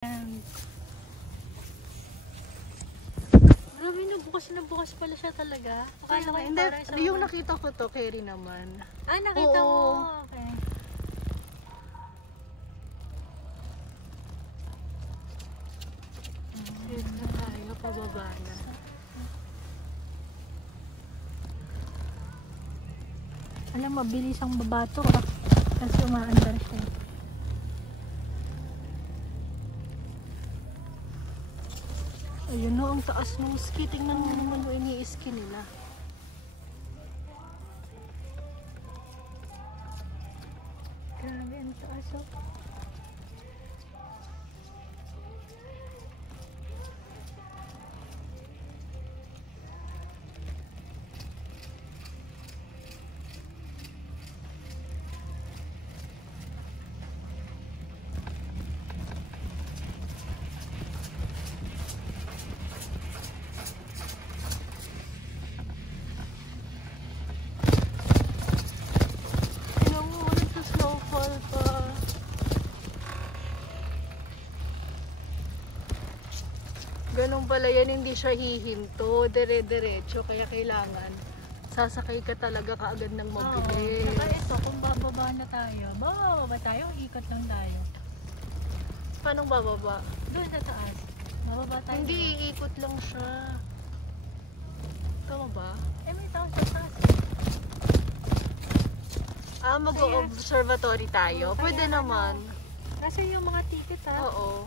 Grabe no, bukas na bukas pala siya talaga. Akala ko yung Hindi, parang isang yung nakita ko to, Kerry naman. Ah, nakita Oo. mo. Okay. Safe na tayo, pababa na. Alam, mabilis ang babato ah. Kasi umaandar siya. Ayun no, ang taas ng ski. Tingnan mo naman yung ini-ski nila. Grabe, ang taas oh. Tingnan mo, nagsa-snowfall pa. Ganun pala yan, hindi siya hihinto. Dire-diretso, kaya kailangan sasakay ka talaga kaagad ng mabilis. Saka ito, kung bababa na tayo, bababa tayo, ikot lang tayo. Paano bababa? Doon sa taas. Bababa tayo. Hindi, iikot lang siya. Tama ba? Eh, may tao sa taas. Ah, mag-observatory tayo? Pwede naman. Kasi yung mga ticket ha. Oo.